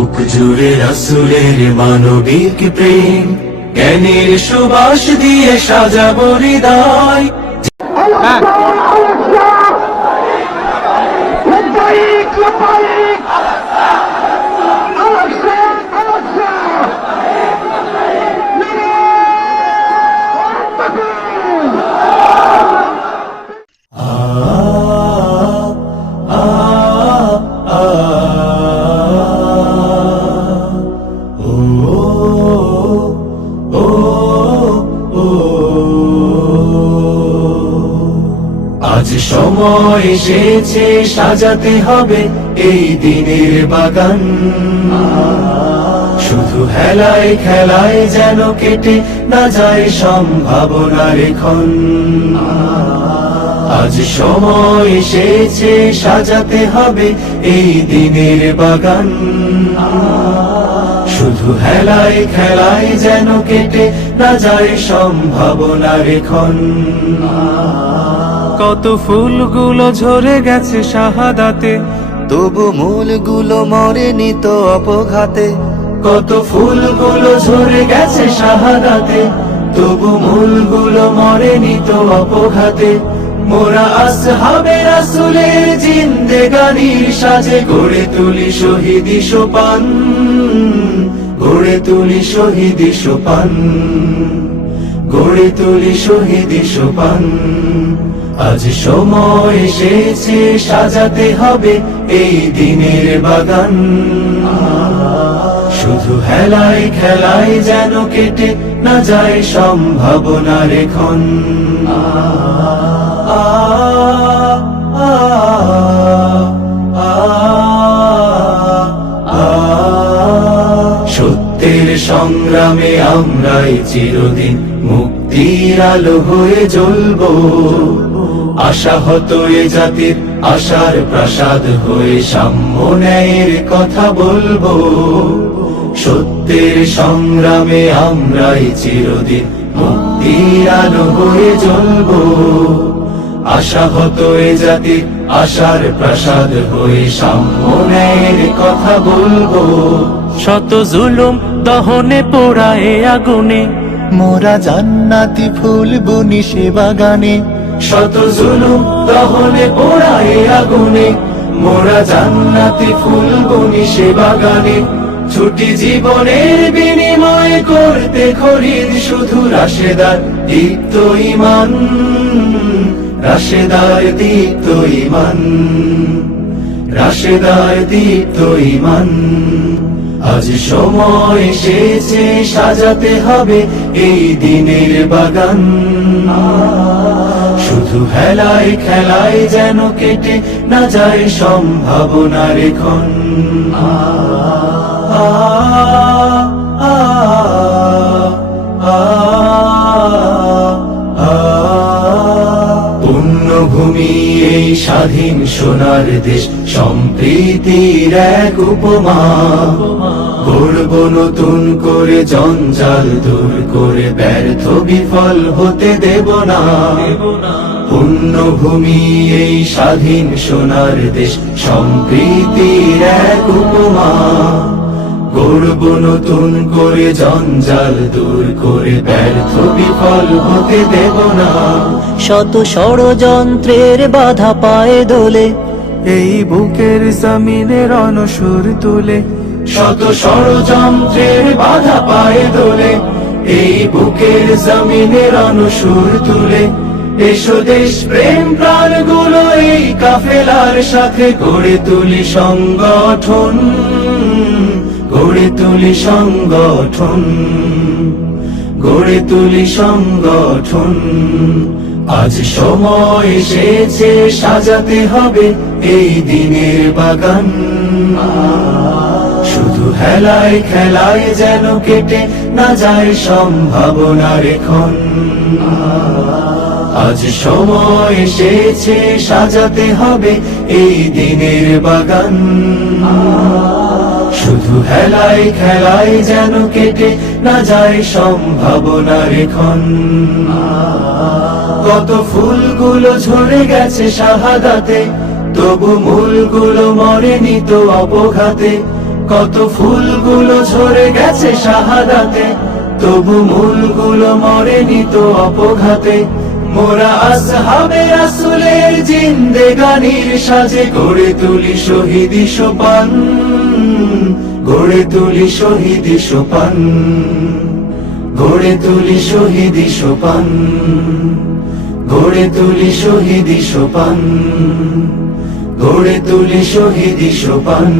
বুক জুড়ে রাসূলের মানবিক প্রেম, জ্ঞানের সুবাস দিয়ে সাজাবো হৃদয়। আজ সময় এসেছে সাজাতে হবে এই দিনের বাগান, শুধু হেলায় খেলায় যেন কেটে না যায় সম্ভাবনার ক্ষণ। আজ সময় এসেছে সাজাতে হবে এই দিনের বাগান, শুধু হেলায় খেলায় যেন কেটে না যায় সম্ভাবনার ক্ষণ। কত ফুলগুলো ঝরে গেছে শাহাদাতে, তবু মূলগুলো মরেনি তো অপঘাতে। কত ফুলগুলো ঝরে গেছে শাহাদাতে, তবু মূলগুলো মরেনি তো অপঘাতে। মোরা আসহাবে রাসূলের জিন্দেগানির সাজে গড়ে তুলি শহীদি সোপান, গড়ে তুলি শহীদি সোপান, গড়ে তুলি শহীদি সোপান। আজ সময় এসেছে সাজাতে হবে এই দিনের বাগান, শুধু হেলায় খেলায় যেন কেটে না যায় সম্ভাবনার ক্ষণ। সত্যের সংগ্রামে আমরাই চিরদিন মুক্তির আলো হয়ে জ্বলবো, আশাহত এ জাতির আশার প্রাসাদ হয়ে সাম্য ন্যায়ের কথা বলবো। সত্যের সংগ্রামে আমরাই চিরদিন মুক্তির আলো হয়ে জ্বলবো, আশাহত এ জাতির আশার প্রাসাদ হয়ে সাম্য ন্যায়ের কথা বলবো। শত জুলুম দহনে পোড়ায় আগুনে, মোরা জান্নাতি ফুল বুনি সে বাগানে। শত জুলুম দহনে পোড়ায় আগুনে, মোরা জান্নাতি ফুল বুনি সে বাগানে। ছুটি জীবনের বিনিময় করতে খরিদ শুধু রাশেদার দীপ্ত ঈমান, রাশেদার দীপ্ত ঈমান, রাশেদার দীপ্ত ঈমান। আজ সময় এসেছে সাজাতে হবে এই দিনের বাগান, শুধু হেলায় খেলায় যেন কেটে না যায় সম্ভাবনার ক্ষণ। পুণ্যভূমি এই স্বাধীন সোনার দেশ, সম্প্রীতির এক উপমা। গড়ব নতুন করে জঞ্জাল দূর করে, ব্যর্থ বিফল হতে দেব না। পুণ্যভূমি এই স্বাধীন সোনার দেশ, সম্প্রীতির এক উপমা। গড়ব নতুন করে জঞ্জাল দূর করে, ব্যর্থ বিফল হতে দেব না। শত ষড়যন্ত্রের বাধা পায়ে দোলে, এই বুকের জমিনের অনসুর তুলে। শত ষড়যন্ত্রের বাধা পায়ে দোলে, এই বুকের জমিনের অনুসুর তুলে। এসো দেশ প্রেম প্রাণগুলো এই কাফেলার সাথে গড়ে তুলি সংগঠন, গড়ে তুলি সংগঠন, গড়ে তুলি সংগঠন। আজ সময় এসেছে সাজাতে হবে এই দিনের বাগান, শুধু হেলায় খেলায় যেন কেটে না যায় সম্ভাবনার ক্ষণ। আজ সময় এসেছে সাজাতে হবে এই দিনের বাগান, শুধু হেলায় খেলায় যেন কেটে না যায় সম্ভাবনার ক্ষণ। কত ফুলগুলো ঝরে গেছে শাহাদাতে, তবু মূলগুলো মরেনি তো অপঘাতে। কত ফুলগুলো ঝরে গেছে শাহাদাতে, তবু মূলগুলো মরেনি তো অপঘাতে। মোরা আসহাবে রাসূলের জিন্দেগানির সাজে গড়ে তুলি শহীদি সোপান, গড়ে তুলি শহীদি সোপান, গড়ে তুলি শহীদি সোপান, গড়ে তুলি শহীদি সোপান, গড়ে তুলি শহীদি সোপান।